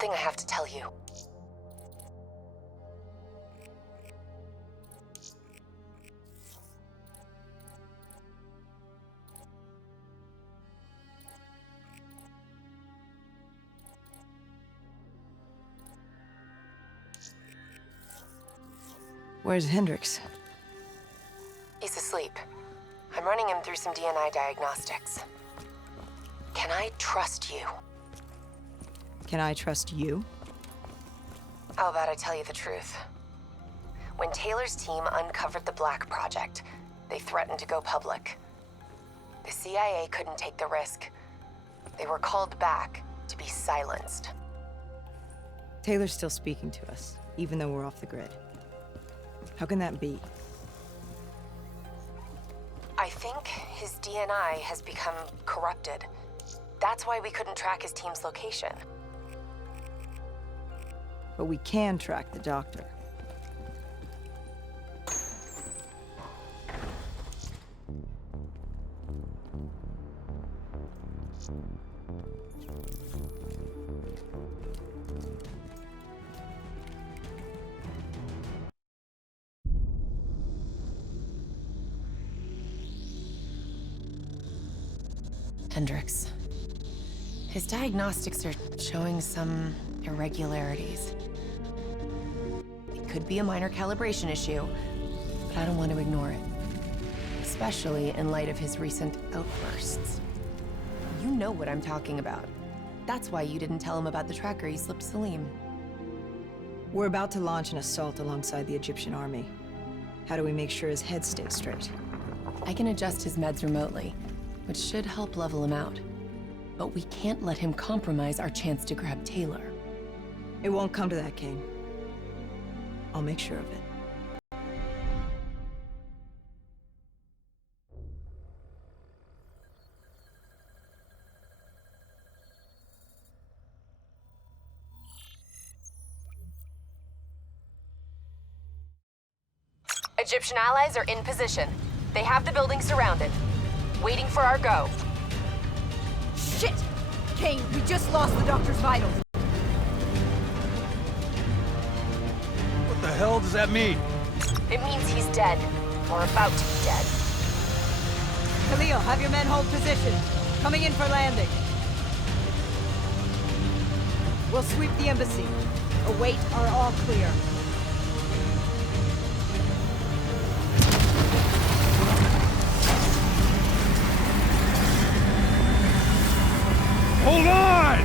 something I have to tell you. Where's Hendricks? He's asleep. I'm running him through some DNI diagnostics. Can I trust you? Can I trust you? How about I tell you the truth? When Taylor's team uncovered the Black Project, they threatened to go public. The CIA couldn't take the risk. They were called back to be silenced. Taylor's still speaking to us, even though we're off the grid. How can that be? I think his DNI has become corrupted. That's why we couldn't track his team's location. But we can track the doctor. Hendricks. His diagnostics are showing some irregularities. It could be a minor calibration issue, but I don't want to ignore it. Especially in light of his recent outbursts. You know what I'm talking about. That's why you didn't tell him about the tracker you slipped Salim. We're about to launch an assault alongside the Egyptian army. How do we make sure his head stays straight? I can adjust his meds remotely, which should help level him out. But we can't let him compromise our chance to grab Taylor. It won't come to that, Kane. I'll make sure of it. Egyptian allies are in position. They have the building surrounded. Waiting for our go. Shit! Kane, we just lost the doctor's vitals. What the hell does that mean? It means he's dead. Or about to be dead. Khalil, have your men hold position. Coming in for landing. We'll sweep the embassy. Await our all clear. Hold on!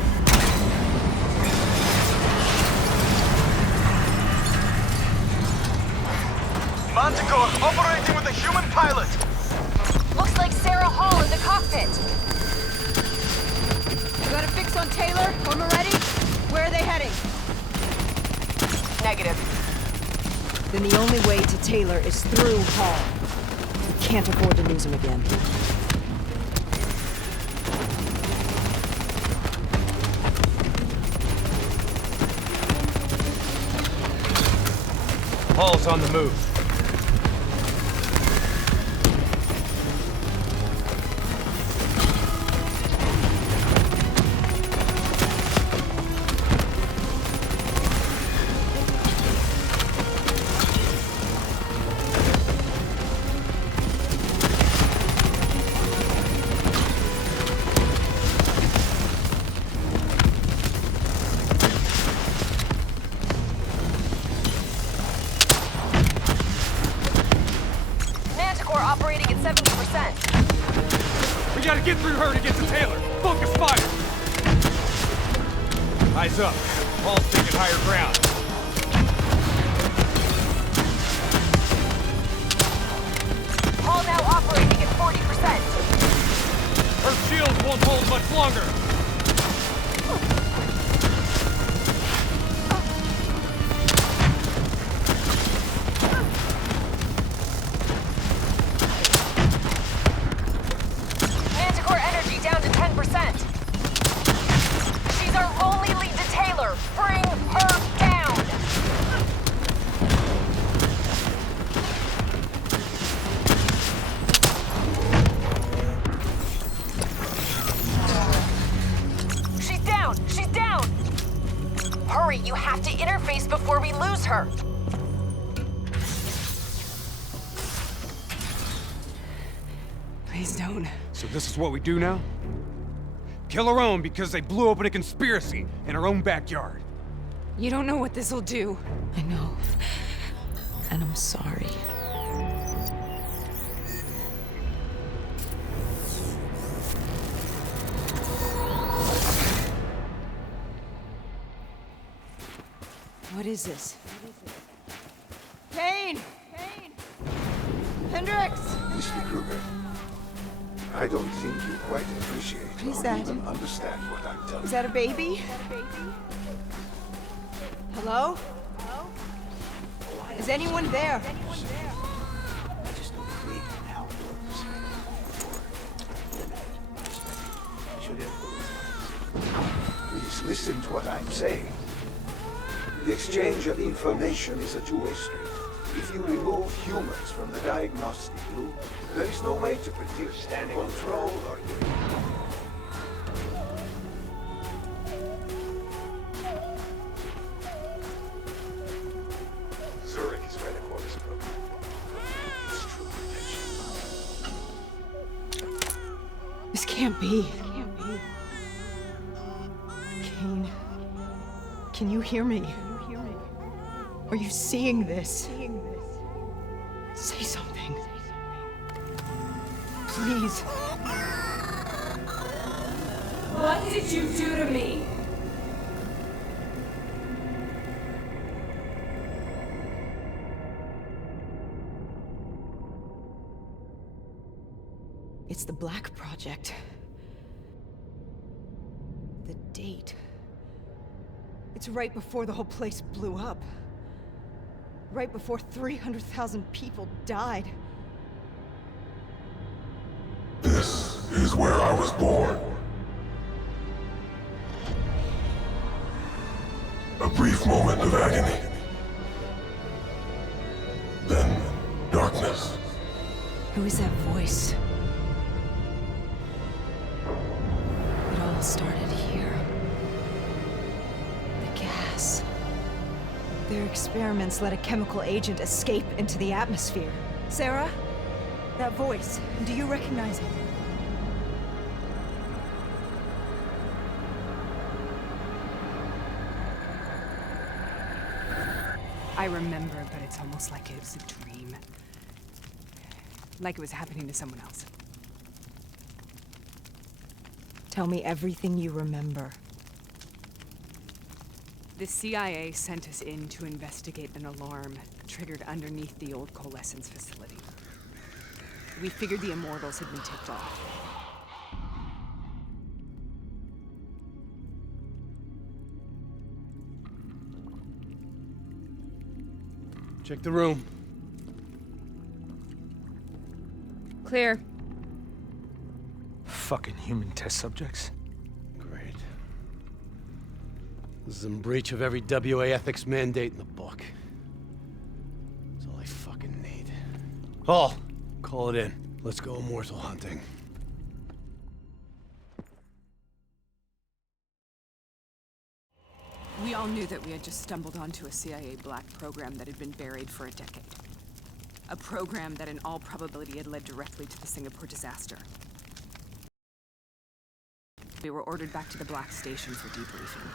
Manticore operating with a human pilot. Looks like Sarah Hall in the cockpit. You got a fix on Taylor? When we're ready? Where are they heading? Negative. Then the only way to Taylor is through Hall. We can't afford to lose him again. Hall's on the move. Operating at 70%. We gotta get through her to get to Taylor. Focus fire! Eyes up. Hall's taking higher ground. Hall now operating at 40%. Her shields won't hold much longer. Down to 10%. She's our only lead to Taylor. Bring her down. Hurry, you have to interface before we lose her. Please don't. So this is what we do now? Kill our own because they blew open a conspiracy in our own backyard. You don't know what this'll do. I know. And I'm sorry. What is this? Kane! Hendricks! Mr. Kruger, I don't think you quite appreciate Who's or that? even understand what I'm telling Is you. that a baby? Hello? Is anyone there? Just don't need help. Should Please listen to what I'm saying. The exchange of information is a two-way street. If you remove humans from the diagnostic loop, there is no way to predict, control, or Zurich is where the quarters broken. It's true protection. This can't be. Kane, can you hear me? Are you seeing this? Say something. Please. What did you do to me? It's the Black Project. The date. It's right before the whole place blew up. Right before 300,000 people died. This is where I was born. A brief moment of agony. Then, darkness. Who is that voice? It all started here. The gas. Their experiments let a chemical agent escape into the atmosphere. Sarah? That voice, do you recognize it? I remember, but it's almost like it was a dream. Like it was happening to someone else. Tell me everything you remember. The CIA sent us in to investigate an alarm triggered underneath the old coalescence facility. We figured the Immortals had been tipped off. Check the room. Clear. Fucking human test subjects. Great. This is in breach of every WA ethics mandate in the book. That's all I fucking need. Hall, call it in. Let's go immortal hunting. We all knew that we had just stumbled onto a CIA black program that had been buried for a decade. A program that in all probability had led directly to the Singapore disaster. We were ordered back to the Black Station for debriefing.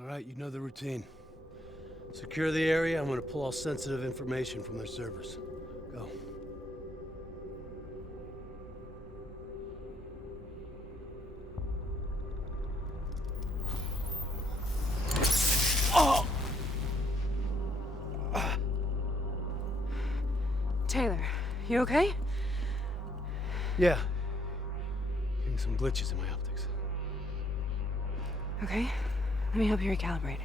All right, you know the routine. Secure the area. I'm gonna pull all sensitive information from their servers. Go. Taylor, you okay? Yeah. Getting some glitches in my optics. Okay, let me help you recalibrate.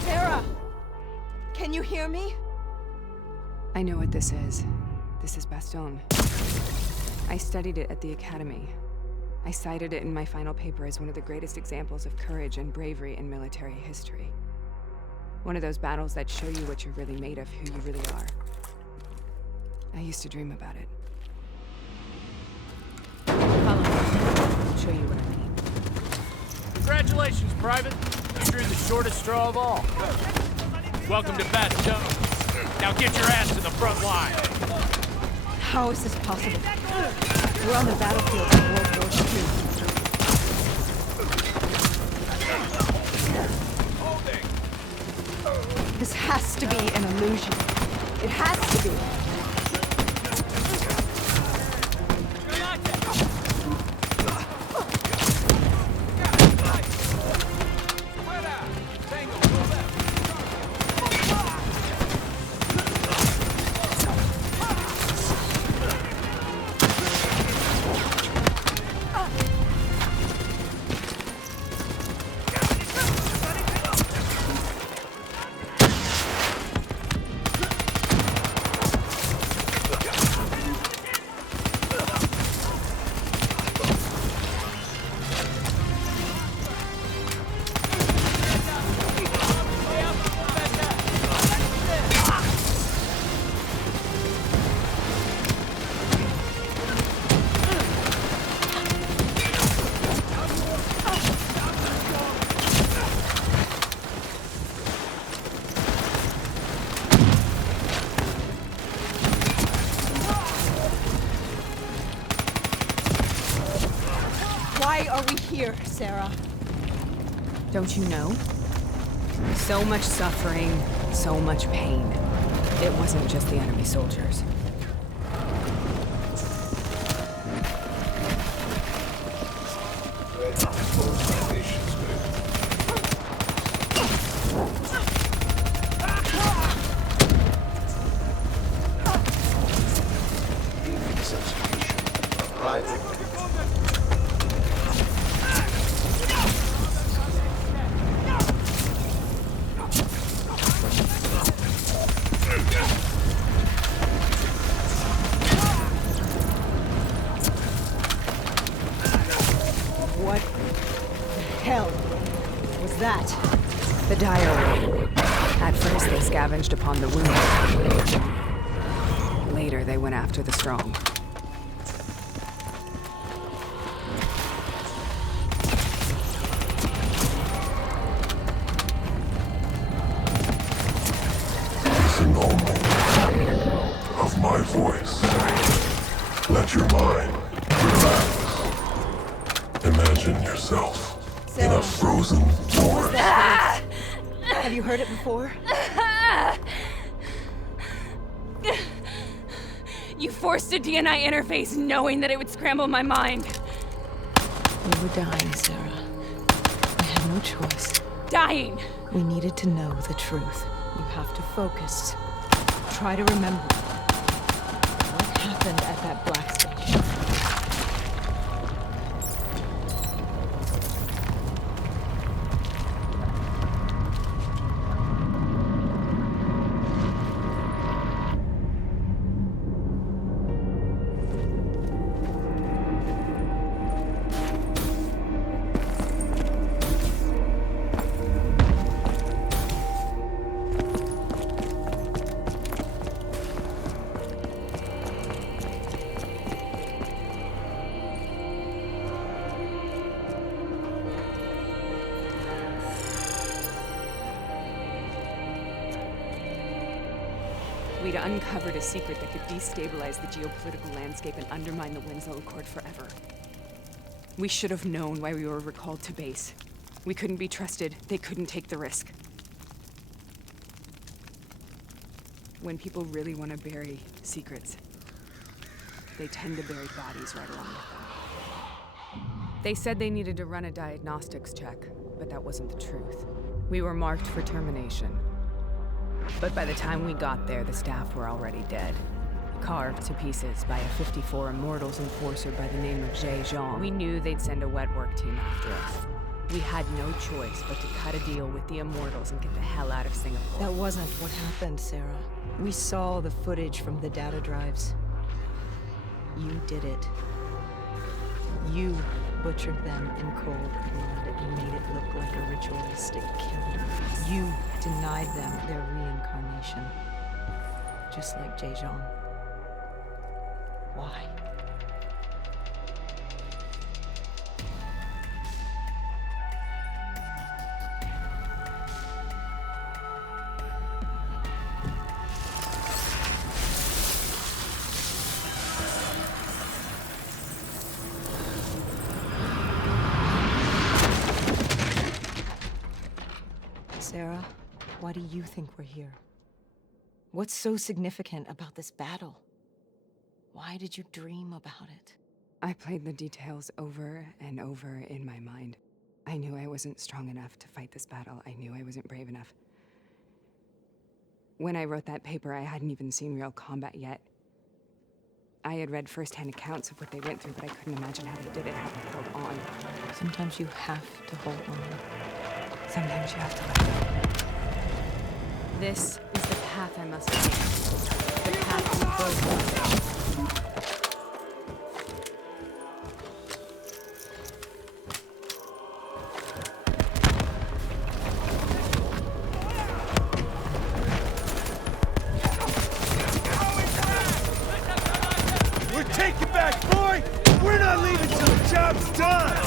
Sarah! Can you hear me? I know what this is. This is Bastogne. I studied it at the Academy. I cited it in my final paper as one of the greatest examples of courage and bravery in military history. One of those battles that show you what you're really made of, who you really are. I used to dream about it. Follow me. I'll show you what I mean. Congratulations, Private. You drew the shortest straw of all. Welcome to Bastogne. Now get your ass to the front line. How is this possible? We're on the battlefield of World War II. This has to be an illusion. It has to be. Why are we here, Sarah? Don't you know? So much suffering, so much pain. It wasn't just the enemy soldiers. What the hell was that? The diary. At first they scavenged upon the wounded. Later they went after the strong. Listen only of my voice. Let your mind relax. Imagine yourself in a frozen forest. Have you heard it before? You forced a DNI interface knowing that it would scramble my mind. We were dying, Sarah. We had no choice. Dying! We needed to know the truth. You have to focus. Try to remember what happened at that black station. We'd uncovered a secret that could destabilize the geopolitical landscape and undermine the Winslow Accord forever. We should have known why we were recalled to base. We couldn't be trusted. They couldn't take the risk. When people really want to bury secrets, they tend to bury bodies right along with them. They said they needed to run a diagnostics check, but that wasn't the truth. We were marked for termination. But by the time we got there, the staff were already dead. Carved to pieces by a 54 Immortals enforcer by the name of Jay Zhang. We knew they'd send a wet work team after us. We had no choice but to cut a deal with the Immortals and get the hell out of Singapore. That wasn't what happened, Sarah. We saw the footage from the data drives. You did it. You butchered them in cold blood and made it look like a ritualistic kill. You denied them their reincarnation. Just like Jaejeon. Why? Sarah, why do you think we're here? What's so significant about this battle? Why did you dream about it? I played the details over and over in my mind. I knew I wasn't strong enough to fight this battle. I knew I wasn't brave enough. When I wrote that paper, I hadn't even seen real combat yet. I had read first-hand accounts of what they went through, but I couldn't imagine how they did it, how they held on. Sometimes you have to hold on. Sometimes you have to let go. This is the path I must take. The path we both must take. We're taking back, boy! We're not leaving till the job's done!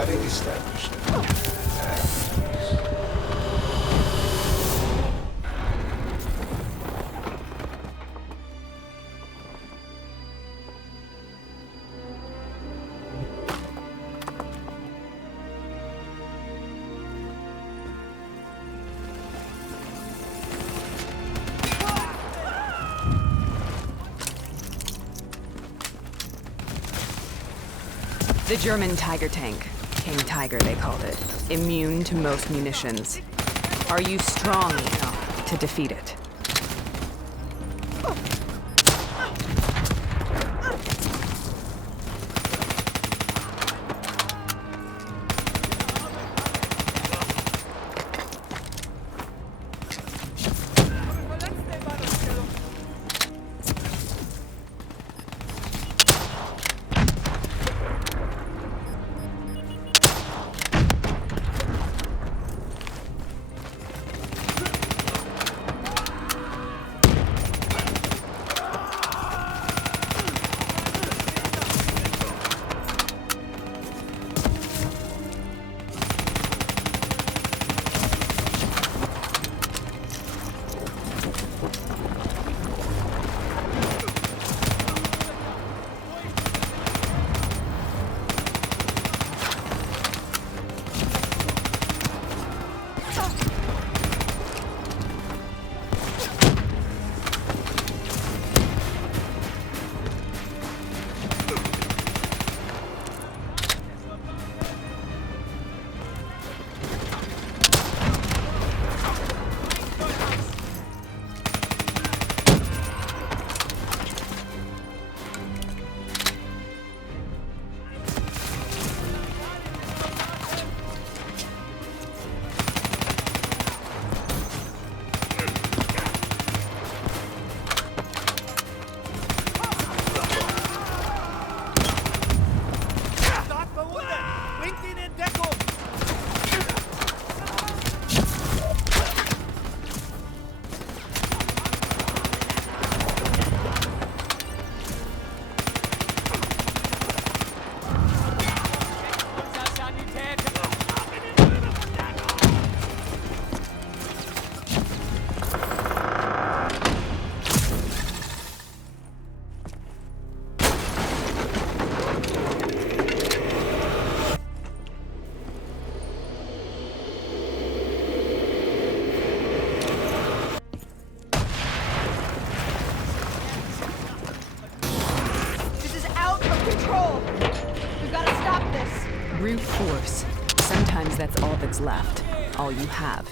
Having established The German Tiger tank. King Tiger, they called it. Immune to most munitions. Are you strong enough to defeat it? Brute force. Sometimes that's all that's left. All you have.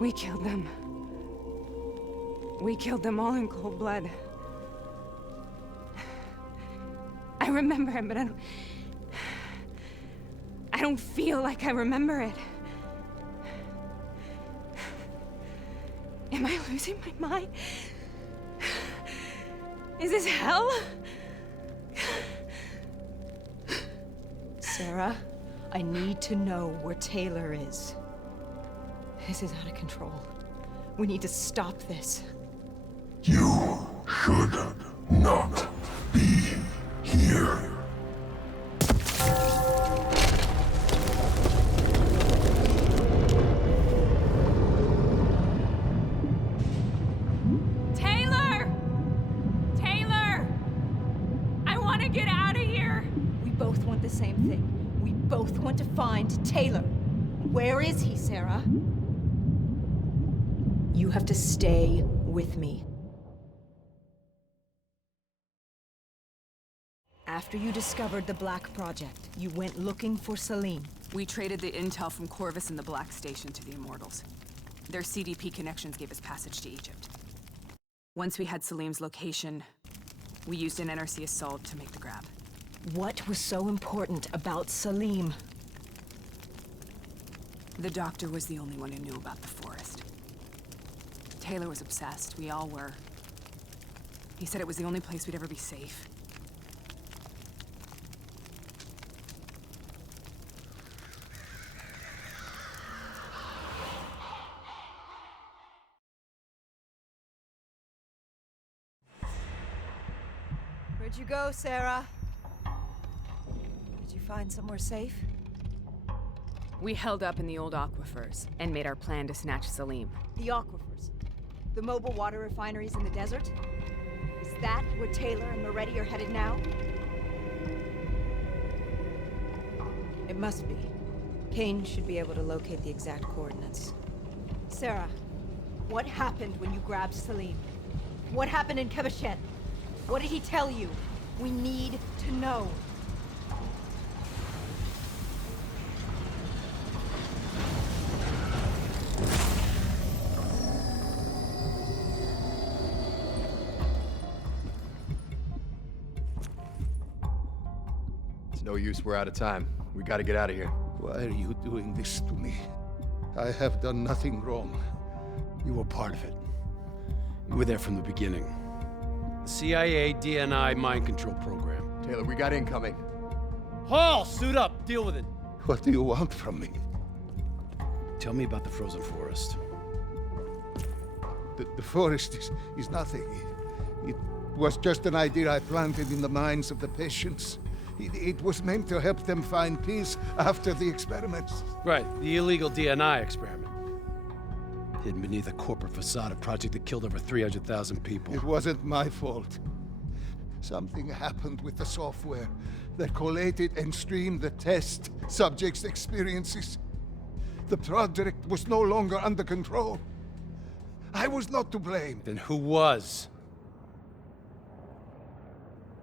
We killed them. We killed them all in cold blood. I remember it, but I don't feel like I remember it. Am I losing my mind? Is this hell? Sarah, I need to know where Taylor is. This is out of control. We need to stop this. You should not be here. Taylor! Taylor! I want to get out of here! We both want the same thing. We both want to find Taylor. Where is he, Sarah? You have to stay with me. After you discovered the Black Project, you went looking for Salim. We traded the intel from Corvus and the Black Station to the Immortals. Their CDP connections gave us passage to Egypt. Once we had Salim's location, we used an NRC assault to make the grab. What was so important about Salim? The doctor was the only one who knew about the forest. Taylor was obsessed. We all were. He said it was the only place we'd ever be safe. Where'd you go, Sarah? Did you find somewhere safe? We held up in the old aquifers and made our plan to snatch Salim. The aquifers. The mobile water refineries in the desert? Is that where Taylor and Moretti are headed now? It must be. Kane should be able to locate the exact coordinates. Sarah, what happened when you grabbed Salim? What happened in Kebashen? What did he tell you? We need to know. No use, we're out of time. We gotta get out of here. Why are you doing this to me? I have done nothing wrong. You were part of it. You were there from the beginning. The CIA DNI mind control program. Taylor, we got incoming. Hall, suit up, deal with it. What do you want from me? Tell me about the frozen forest. The forest is nothing. It was just an idea I planted in the minds of the patients. It was meant to help them find peace after the experiments. Right, the illegal DNI experiment. Hidden beneath a corporate facade, a project that killed over 300,000 people. It wasn't my fault. Something happened with the software that collated and streamed the test subjects' experiences. The project was no longer under control. I was not to blame. Then who was?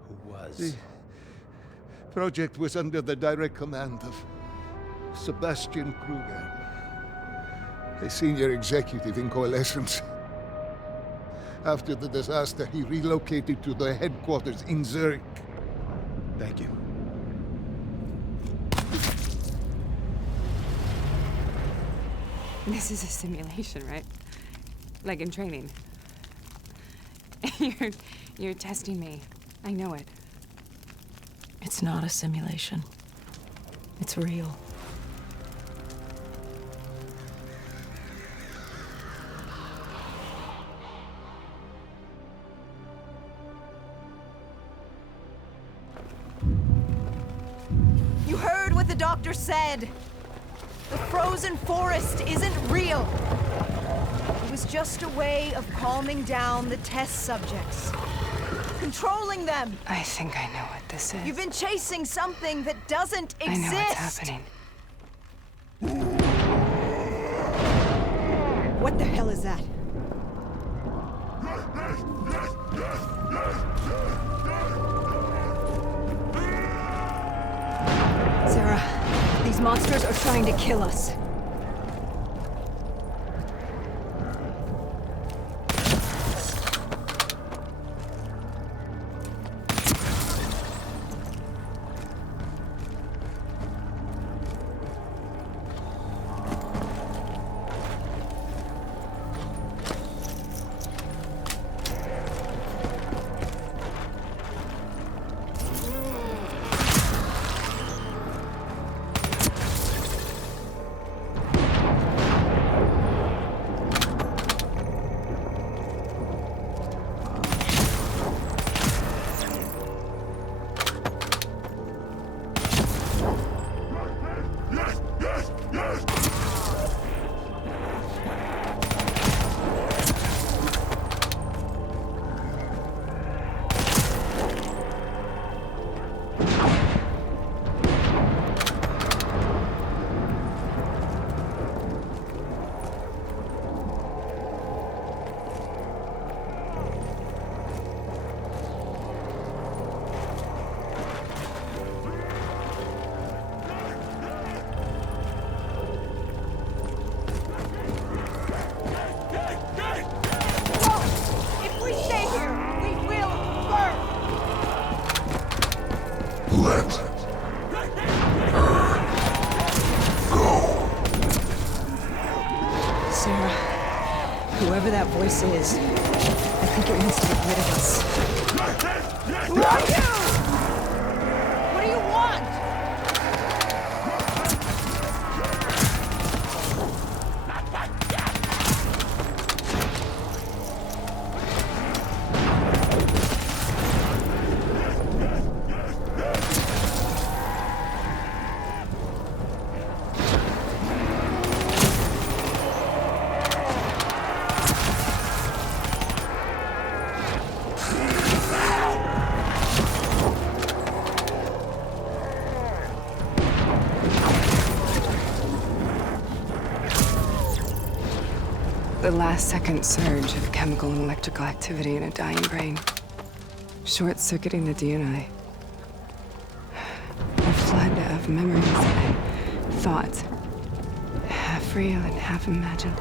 Who was? The project was under the direct command of Sebastian Kruger. a senior executive in Coalescence. After the disaster, he relocated to the headquarters in Zurich. Thank you. This is a simulation, right? Like in training. You're testing me. I know it. It's not a simulation. It's real. You heard what the doctor said. The frozen forest isn't real. It was just a way of calming down the test subjects. Controlling them. I think I know what this is. You've been chasing something that doesn't exist. I know what's happening. What the hell is that? Sarah, these monsters are trying to kill us. Whoever that voice is, I think it wants to get rid of us. Who are you? What do you want? The last-second surge of chemical and electrical activity in a dying brain. Short-circuiting the DNA. A flood of memories and thoughts. Half real and half imagined.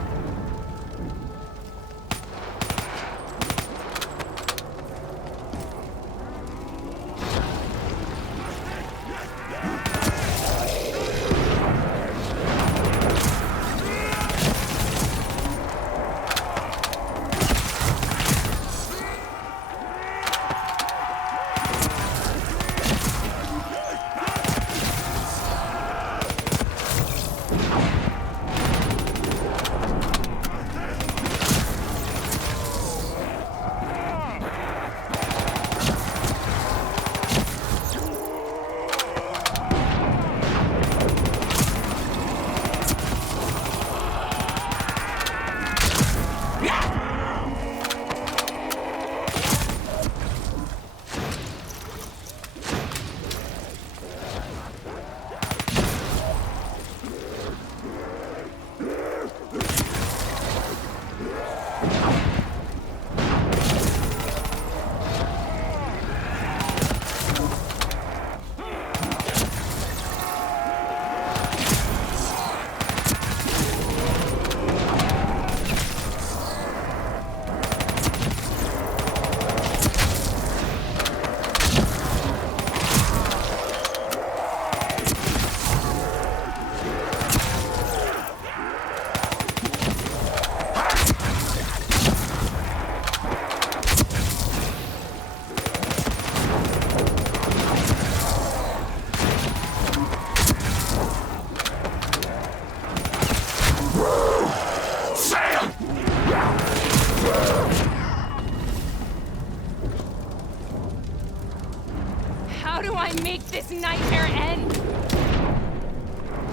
this nightmare end?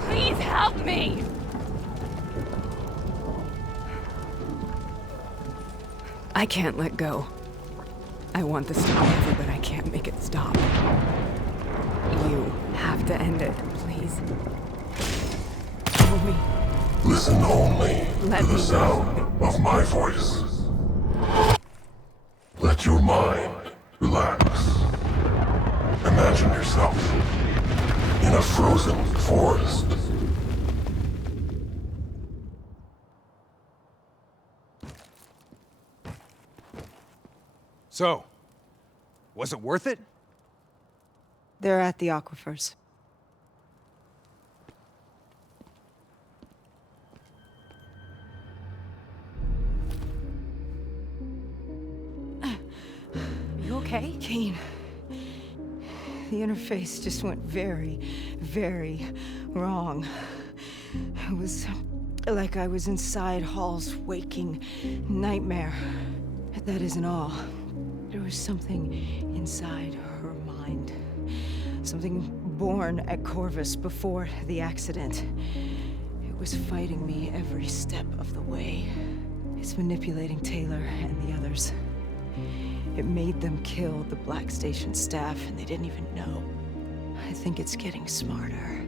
Please help me! I can't let go. I want this to be over, but I can't make it stop. You have to end it, please. Tell me. Listen only Let to the me sound of my voice. Let your mind relax. Imagine yourself in a frozen forest. So, was it worth it? They're at the aquifers. You okay? Kane. The interface just went very, very wrong. It was like I was inside Hall's waking nightmare. But that isn't all. There was something inside her mind. Something born at Corvus before the accident. It was fighting me every step of the way. It's manipulating Taylor and the others. It made them kill the Black Station staff, and they didn't even know. I think it's getting smarter.